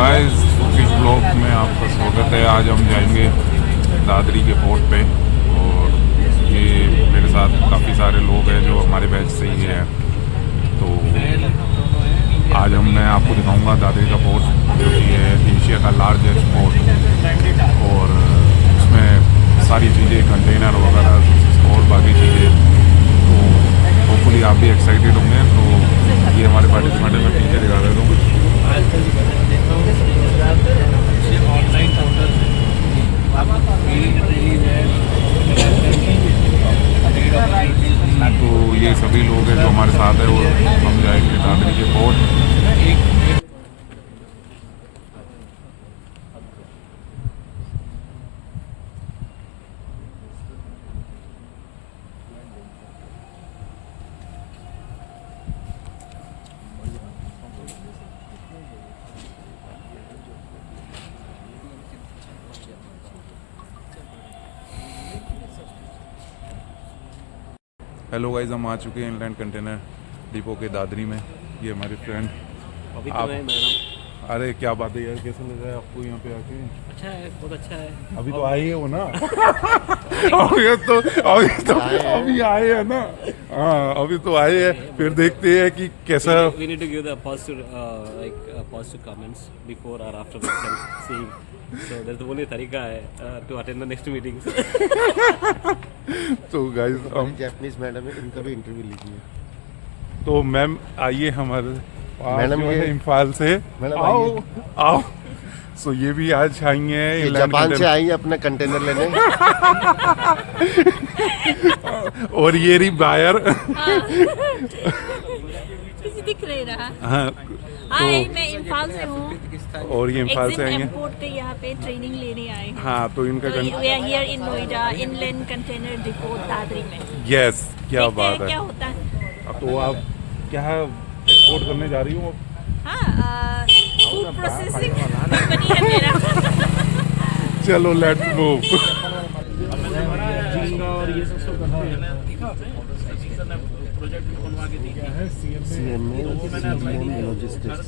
Guys fish blog में आपका स्वागत है। आज हम जाएंगे दादरी के पोर्ट पे और ये मेरे साथ काफ़ी सारे लोग हैं जो हमारे बैच से ही हैं। तो आज मैं आपको दिखाऊंगा दादरी का पोर्ट जो कि है एशिया का लार्जेस्ट पोर्ट और उसमें सारी चीज़ें कंटेनर वगैरह और बाकी चीज़ें। तो होपफुली आप भी एक्साइटेड होंगे। तो ये हमारे पार्टिसिपेंट में पीछे दिखा देता हूँ। तो ये सभी लोग हैं जो हमारे साथ है और हम जाएंगे दादरी के पोर्ट। हेलो गाइस, हम आ चुके हैं इनलैंड कंटेनर डिपो के दादरी में। ये हमारे फ्रेंड अभी आप, तो है मैडम। अरे क्या बात है यार, कैसा लग रहा है आपको यहाँ पे आके? अच्छा है, बहुत अच्छा है। अभी तो आए हो ना? अभी आए हैं ना? हाँ, अभी तो आए हैं, फिर देखते हैं कि कैसा। We need to give the positive comments before or after seeing. So that's the only तरीका है to attend the next meetings. तो गाइस हम जैपनीज मैडम है, इनका भी इंटरव्यू लीजिए। तो मैम आइए हमारे पास मैडम जो है ये- इम्फाल से। मैडम आओ आइए। आओ। सो ये भी आज आएंगे ये इंग्लैंड जापान से कंटेनर। आई है अपना कंटेनर लेने। और ये रही बायर। किसी दिख नहीं रहा। हाँ, हाय, मैं इम्फाल से हूँ। और ये इम्फाल से एक्जिम आएंगे। एयरपोर्ट पे यहाँ पे ट्रेनिंग लेने आए हैं। हाँ, तो इनका we are here in Noida inland container depot Dadri में। यस, क्या देखते हैं बात क्या है। होता है। तो आप क्या एक्सपोर्ट करने जा रही हो? हाँ, फूड प्रोसेसिंग कंपनी है मेरा। चलो लेट्स मूव। CMA logistics.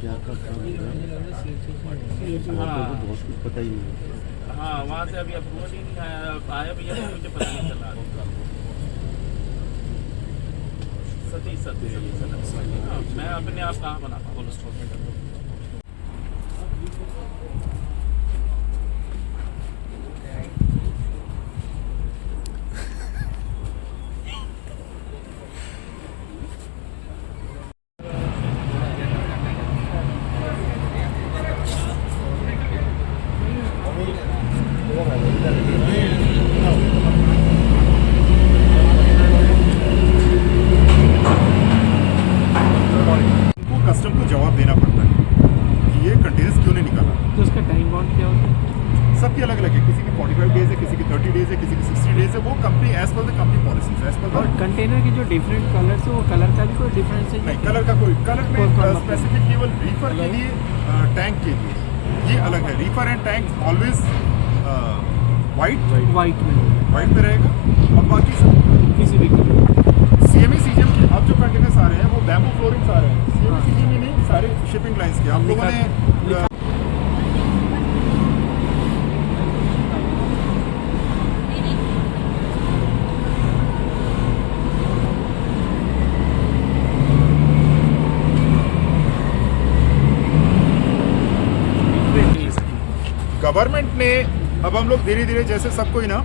क्या का काम है? आपको बहुत कुछ पता ही नहीं है। हाँ, वहाँ से अभी अप्रूवल ही नहीं आया भैया, तो मुझे पता नहीं चला। सतीश हाँ, मैं अपने आप कहाँ बनाता हूँ स्टोर में करता हूँ। को कस्टम को जवाब देना पड़ता है कि ये कंटेनर्स क्यों नहीं निकाला। तो उसका टाइम बाउंड क्या होता है? सबकी अलग अलग है, किसी की 45 डेज है, किसी की 30 डेज है, किसी की 60 डेज है। वो company as per the company policies as per और द कंटेनर की जो डिफरेंट कलर्स है, वो कलर का भी कोई डिफरेंस है? नहीं, कलर का कोई कलर में कोई मतलब- स्पेसिफिक केवल रीफर के लिए, टैंक के लिए ये अलग है। Reifer and tank always white white में पे रहेगा। और बाकी सब किसी भी कलर। सीएमई सीजीएम के अब जो कंटेनर्स आ रहे हैं वो बैम्बू फ्लोरिंग्स आ रहे हैं। सीएमई सीजीएम में नहीं, सारे शिपिंग लाइंस के। आप लोगों ने गवर्नमेंट ने अब हम लोग धीरे धीरे जैसे सबको ही ना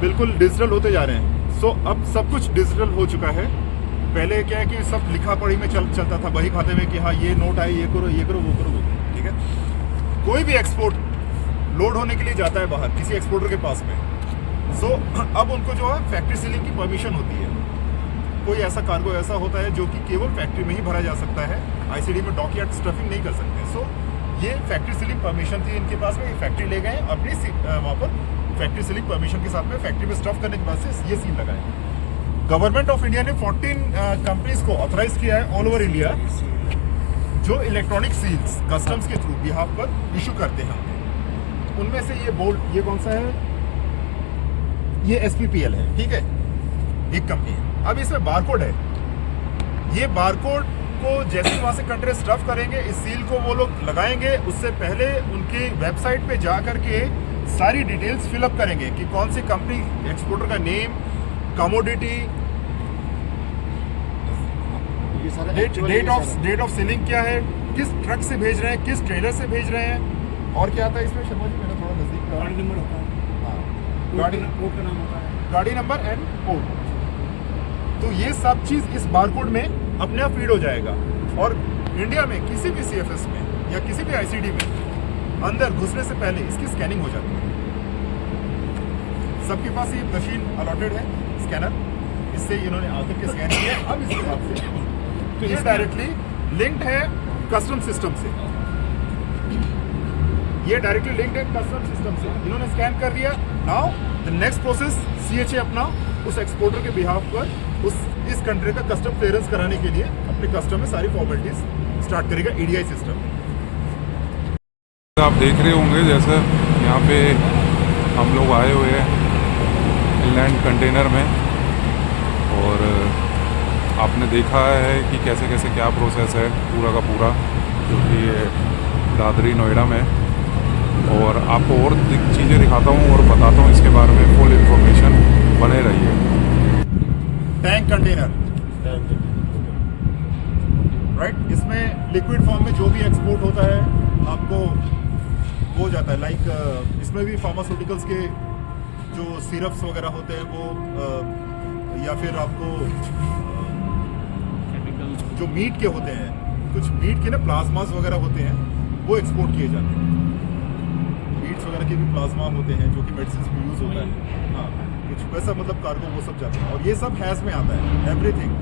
बिल्कुल डिजिटल होते जा रहे हैं। सो अब सब कुछ डिजिटल हो चुका है। पहले क्या है कि सब लिखा पढ़ी में चलता था, बही खाते में कि हाँ ये नोट आए, ये करो वो करो वो करो। ठीक है, कोई भी एक्सपोर्ट लोड होने के लिए जाता है बाहर किसी एक्सपोर्टर के पास में। सो अब उनको जो है फैक्ट्री सीलिंग की परमिशन होती है। कोई ऐसा कार्गो ऐसा होता है जो कि केवल फैक्ट्री में ही भरा जा सकता है, आईसीडी में डॉकयार्ड स्टफिंग नहीं कर सकते। सो ये फैक्ट्री सीलिंग परमिशन थी इनके पास में। ये फैक्ट्री ले गए अपनी वहाँ पर फैक्ट्री सीलिंग परमिशन के साथ में फैक्ट्री में स्टफ करने के बाद से ये सील लगाए। गवर्नमेंट ऑफ इंडिया ने 14 कंपनीज को ऑथराइज किया है ऑल ओवर इंडिया जो इलेक्ट्रॉनिक सील्स कस्टम्स के थ्रू बिहाफ पर इशू करते हैं। उनमें से ये बोल्ट, ये कौन सा है? ये SPPL है, ठीक है, एक कंपनी है। अब इसमें बारकोड है, ये बारकोड को जैसे ही वहाँ से कंटेनर स्टफ करेंगे, इस सील को वो लोग लगाएंगे, उससे पहले उनकी वेबसाइट पे जा करके सारी डिटेल्स फिलअप करेंगे कि कौन सी कंपनी, एक्सपोर्टर का नेम, कमोडिटी, ये सारा डेट ऑफ सेलिंग क्या है, किस ट्रक से भेज रहे हैं, किस ट्रेलर से भेज रहे हैं, और क्या आता है इसमें शर्मा जी, मेरा थोड़ा नजदीक गाड़ी नंबर होता है, हाँ, गाड़ी कोड का नाम होता है, गाड़ी नंबर एंड कोड। तो ये सब चीज़ इस बारकोड में अपने आप फीड हो जाएगा, और इंडिया में किसी भी CFS में या किसी भी ICD में अंदर घुसने से पहले इसकी स्कैनिंग हो जाती है। सबके पास ये मशीन अलॉटेड है, स्कैनर, इससे इन्होंने आकर के स्कैन किया। अब इसके बाद से तो ये डायरेक्टली लिंक्ड है कस्टम सिस्टम से, ये डायरेक्टली लिंक्ड है कस्टम सिस्टम से, इन्होंने स्कैन कर दिया। Now the next process CHA अपना उस एक्सपोर्टर के बिहाफ पर इस कंट्री का कस्टम क्लियरेंस कराने के लिए अपने कस्टम में सारी फॉर्मेलिटीज स्टार्ट करेगा EDI सिस्टम। आप देख रहे होंगे जैसे यहाँ पे हम लोग आए हुए हैं इनलैंड कंटेनर में, और आपने देखा है कि कैसे कैसे क्या प्रोसेस है पूरा का पूरा, क्योंकि ये दादरी नोएडा में। और आपको और चीज़ें दिखाता हूँ और बताता हूँ इसके बारे में, फुल इंफॉर्मेशन बने रहिए। टैंक कंटेनर, राइट, इसमें लिक्विड फॉर्म में जो भी एक्सपोर्ट होता है आपको हो जाता है, लाइक इसमें भी फार्मास्यूटिकल्स के जो सिरप्स वगैरह होते हैं वो, या फिर आपको जो मीट के होते हैं, कुछ मीट के ना प्लाज्मास वगैरह होते हैं, वो एक्सपोर्ट किए जाते हैं। मीट्स वगैरह के भी प्लाज्मा होते हैं जो कि मेडिसिन में यूज़ होता है, हाँ, कुछ वैसा मतलब कार्गो वो सब जाता है, और ये सब हैज़ में आता है, everything,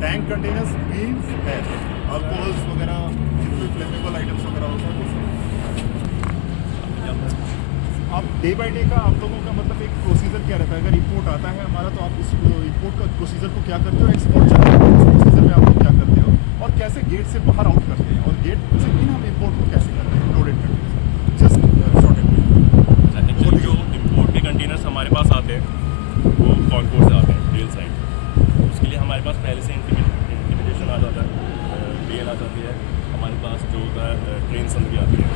tank containers, beans, has, alcohols वगैरह, जितने फ्लेमेबल आइटम्स वगैरह होता है वो सब। आप डे बाई डे का आप लोगों का मतलब एक प्रोसीजर क्या रहता है? अगर इंपोर्ट आता है हमारा, तो आप उस इंपोर्ट का प्रोसीजर को क्या करते हो, एक्सपोर्ट चलता है उस प्रोसीजर में आप लोग क्या करते हो, और कैसे गेट से बाहर आउट करते हैं, और गेट से इन हम इंपोर्ट को कैसे करते हैं loaded container, just short actually जो इम्पोर्ट के कंटेनर्स हमारे पास आते हैं वो कॉनकोर से आते हैं, रेल साइड। उसके लिए हमारे पास पहले से इंटीमेशन आ जाता है, रेल आ जाती है, हमारे पास जो होता है ट्रेन संधि आती है,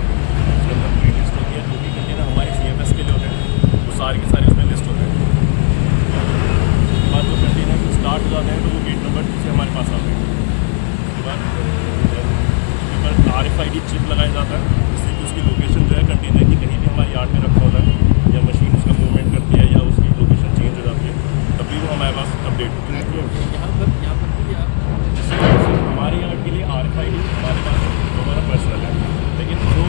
उसके अंदर पूरी लिस्ट होती है, जो भी कंटेनर हमारे CFS के लिए होते हैं वो सारे के सारे उसमें लिस्ट होते हैं। उसके बाद जो कंटेनर स्टार्ट हो जाते हैं तो वो गेट नंबर 2 से हमारे पास आते हैं। उसके बाद उसके ऊपर RFID चिप लगाया जाता है, जिससे कि उसकी लोकेशन जो है कंटेनर की कहीं भी हमारे यार्ड में रखा होता है या मशीन उसका मूवमेंट करती है या उसकी लोकेशन चेंज हो जाती है, तभी वो हमारे पास अपडेट होती है। हमारे यार्ड के लिए RFID हमारे पास हमारा पर्सनल है, लेकिन जो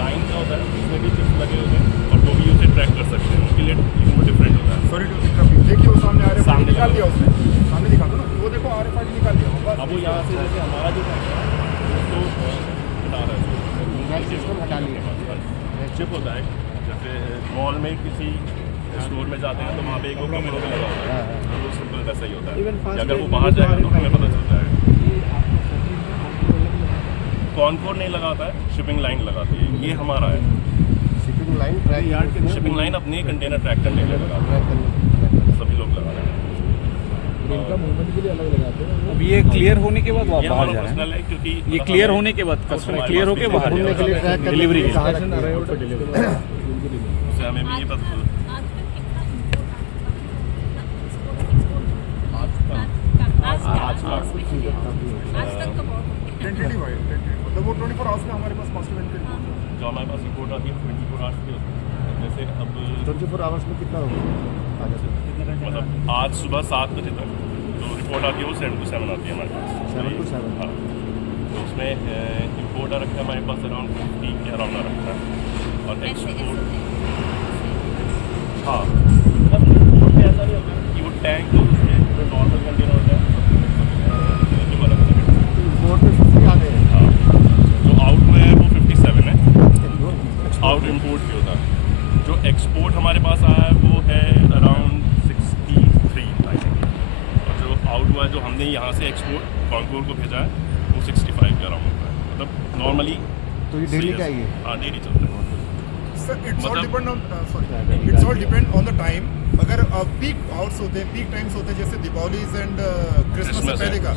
लाइन का होता है उसमें भी चिप्स लगे होते हैं और वो भी उसे ट्रैक कर सकते हैं, उनके लिए वो डिफरेंट होता है। सॉरी टू इंटरप्ट, देखिए वो सामने RFID सामने निकाल दिया उसने, सामने दिखा दो ना, वो देखो RFID निकाल दिया। अब वो यहाँ से जैसे हमारा जो है उसको हटा रहा है, हटा लिया, चिप होता है, जैसे मॉल में किसी स्टोर में जाते हैं तो वहाँ पे एक वो कपड़ों में लगा होता है, तो वो सिंपल वैसा ही होता है कि अगर वो बाहर जाएगा तो हमें पता चलता है। कॉनकोर नहीं लगाता है, शिपिंग लाइन लगाती है, ये हमारा है। Shipping line track, shipping line अपने कंटेनर ट्रैक करने के लिए लगाता है, सभी लोग लगा रहे हैं। अब ये क्लियर होने के बाद वो ये बाहर हमारा जा रहे पर्सनल है, क्योंकि हैं, ये क्लियर होने के बाद कस्टमर क्लियर होके बाहर जा के लिए रहे ट्रैक हैं डिलीवरी के कहाँ लिए। रखी है? उससे हमें भी ये पता आज तक का बहुत टेंटेटिव है, मतलब वो 24 आवर्स में हमारे पास पॉसिबल है। जो हमारे पास रिपोर्ट आती है 24 आवर्स की होती है। जैसे अब 24 आवर्स में कितना होगा आ जाता है? मतलब आज सुबह 7 बजे तक जो रिपोर्ट आती है वो 7 to 7 आती है हमारे पास। 7 to 7? हाँ, तो उसमें इम्पोर्ट आ रखा है हमारे पास अराउंड 50 के अराउंड आ रखा है, और एक्सपोर्ट हाँ, मतलब इम्पोर्ट में ऐसा नहीं होता कि वो टैंक जो उसमें नॉर्मल कंटेनर होता है इम्पोर्ट में 50 आ गए हैं। हाँ, जो आउट में है वो 57 है, आउट इम्पोर्ट भी होता है। जो एक्सपोर्ट हमारे पास आया है वो है अराउंड 63 आई थिंक, और जो आउट हुआ है जो हमने यहाँ से एक्सपोर्ट कॉन्कोर को भेजा है वो 65 के अराउंड होता है। मतलब नॉर्मली तो ये डेली का ही है? हाँ, डेली चलता है। Sir, it's all मतलब- depend on sorry, it's all depend on the time अगर पीक आवर्स होते हैं, पीक टाइम्स होते हैं, जैसे दीपावली एंड क्रिसमस से Christmas पहले है। का,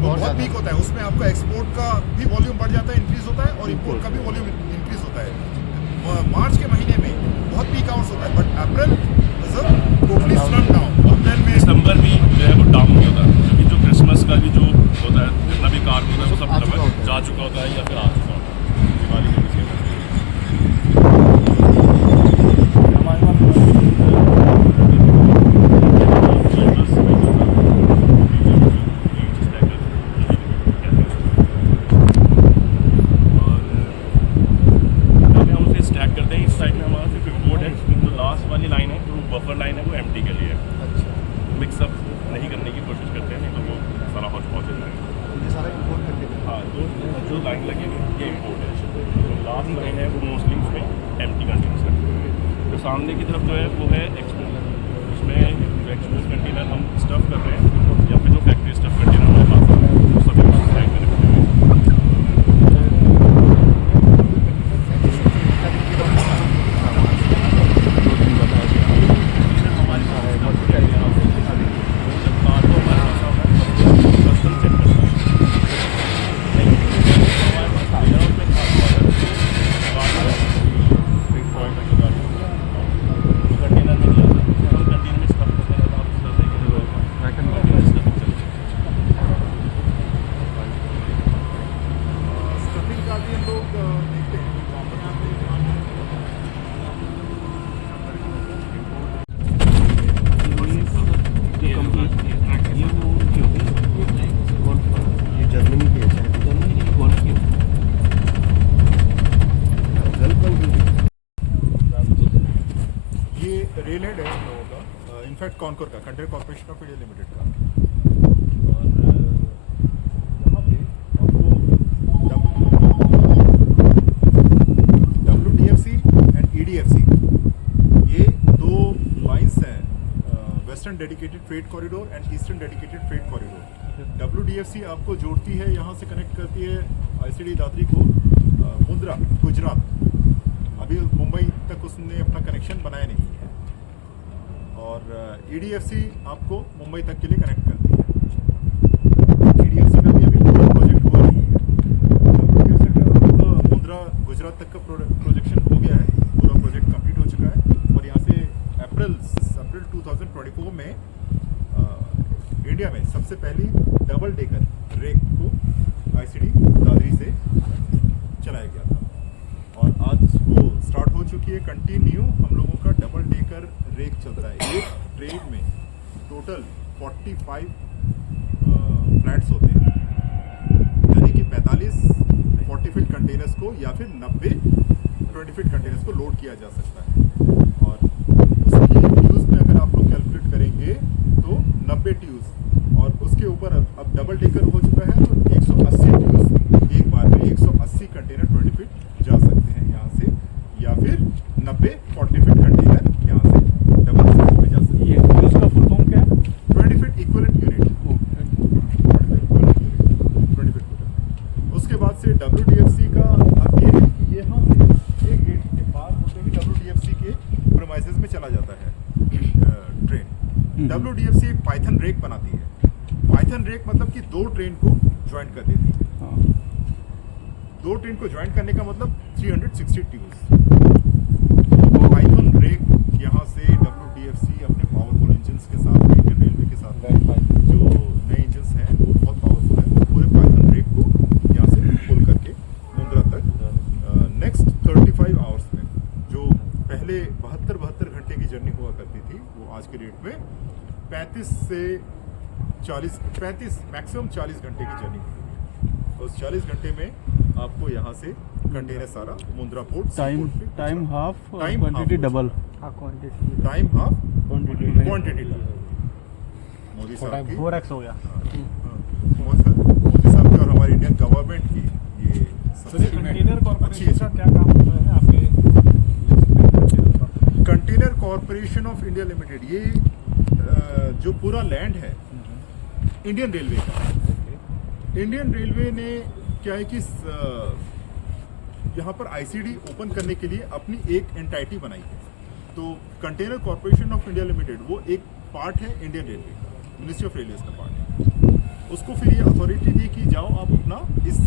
वो बहुत पीक होता है, उसमें आपका एक्सपोर्ट का भी वॉल्यूम बढ़ जाता है, इंक्रीज होता है, और इंपोर्ट का भी वॉल्यूम इंक्रीज होता है। मार्च के महीने में बहुत पीक आवर्स होता है, but April totally slump down. अप्रैल में दिसंबर भी जो है वो डाउन नहीं होता, क्योंकि जो क्रिसमस का भी जो होता है, जितना भी कार्ड होता है वो सब लगभग जा चुका होता है या फिर आ चुका होता है दिवाली के पीछे। स्टैक करते हैं, इस साइड में हमारा सिर्फ इम्पोर्ट है, जो लास्ट वाली लाइन है, जो बफर लाइन है, वो एम्प्टी के लिए है। मिक्सअप नहीं करने की कोशिश करते हैं, नहीं तो वो सारा हॉच पॉच हो जाएगा। ये सारा इम्पोर्ट करके हाँ, जो लाइन लगेगी ये इम्पोर्ट है, जो लास्ट लाइन है वो मोस्टली उसमें एम्प्टी कंटेनर्स रखते हैं। जो सामने की तरफ जो है वो है एक्सपोर्ट, उसमें जो एक्सपोर्ट कंटेनर हम स्टफ़ कर रहे हैं या फिर जो फैक्ट्री स्टफ़ कंटेनर हमारे पास आ रहे हैं वो सभी उस साइड में रखते हैं। स्टफिंग का भी हम लोग देखते हैं। ये जर्मनी की है शायद। ये रेल हेड है हम लोगों का, इनफैक्ट कॉनकोर का, container corporation of India limited का। और यहाँ पे आपको WDFC एंड EDFC, ये दो लाइंस हैं, western dedicated freight corridor and eastern dedicated freight corridor. WDFC आपको जोड़ती है, यहाँ से कनेक्ट करती है ICD दादरी को मुंद्रा, गुजरात। अभी मुंबई तक उसने अपना कनेक्शन बनाया नहीं है। और EDFC आपको मुंबई तक के लिए कनेक्ट करती है। EDFC का भी अभी पूरा प्रोजेक्ट हुआ नहीं है। WDFC का मुंद्रा गुजरात तक का प्रोजेक्शन हो गया है, पूरा प्रोजेक्ट कंप्लीट हो चुका है। और यहाँ से अप्रैल 2024 में इंडिया में सबसे पहली डबल डेकर रेक को ICD दादरी से चलाया गया था, और आज वो स्टार्ट हो चुकी है। कंटिन्यू हम लोगों का डबल डेकर रेक चल रहा है। एक ट्रेन में टोटल 45 फ्लैट्स होते हैं, यानी कि 45 40 फीट कंटेनर्स को या फिर 90 20 फीट कंटेनर्स को लोड किया जा सकता है। और उसकी ट्यूज में अगर आप लोग कैलकुलेट करेंगे तो 90 ट्यूज, और उसके ऊपर अब डबल डेकर हो चुका है तो 180 ट्यूज एक बार में 180 कंटेनर 20 फीट जा सकते हैं यहाँ से, या फिर 90 40 फीट कंटेनर यहाँ से डबल डेकर में जा सकते हैं। ये उसका फुल फॉर्म क्या है? 20 फीट इक्विवेलेंट यूनिट, 20 फीट। उसके बाद से WDFC का अब ये है कि यहाँ से एक गेट के पार होते ही WDFC के प्रीमाइसेस में चला जाता है ट्रेन। WDFC एक पाइथन रेक बनाती है। पाइथन रेक मतलब कि दो ट्रेन को ज्वाइन कर देती है। हाँ। दो ट्रेन को ज्वाइन करने का मतलब 360 ट्यूज। पाइथन रेक यहाँ से WDFC अपने पावरफुल इंजन्स के साथ, इंडियन रेलवे के साथ जो नए इंजन्स हैं वो बहुत पावरफुल है, वो पूरे पाइथन रेक को यहाँ से पुल करके मुंद्रा तक नेक्स्ट 35 आवर्स में, जो पहले 72 घंटे की जर्नी हुआ करती थी, वो आज के डेट में 35 मैक्सिमम 40 घंटे की जर्नी होगी। उस 40 घंटे में आपको यहाँ से कंटेनर सारा Mundra port time half, Time quantity half. Double. Time half quantity Modi साहब की 4x हो गया। मोदी साहब की और हमारी इंडियन गवर्नमेंट की ये सबसे कंटेनर अच्छी कॉर्पोरेशन का क्या काम होता है आपके? Container corporation of India limited, ये जो पूरा लैंड है इंडियन रेलवे का। इंडियन रेलवे ने क्या है कि यहाँ पर ICD ओपन करने के लिए अपनी एक एंटाइटी बनाई है। तो container corporation of India limited वो एक पार्ट है इंडियन रेलवे का, मिनिस्ट्री ऑफ रेलवेज का पार्ट है। उसको फिर ये अथॉरिटी दी कि जाओ आप अपना इस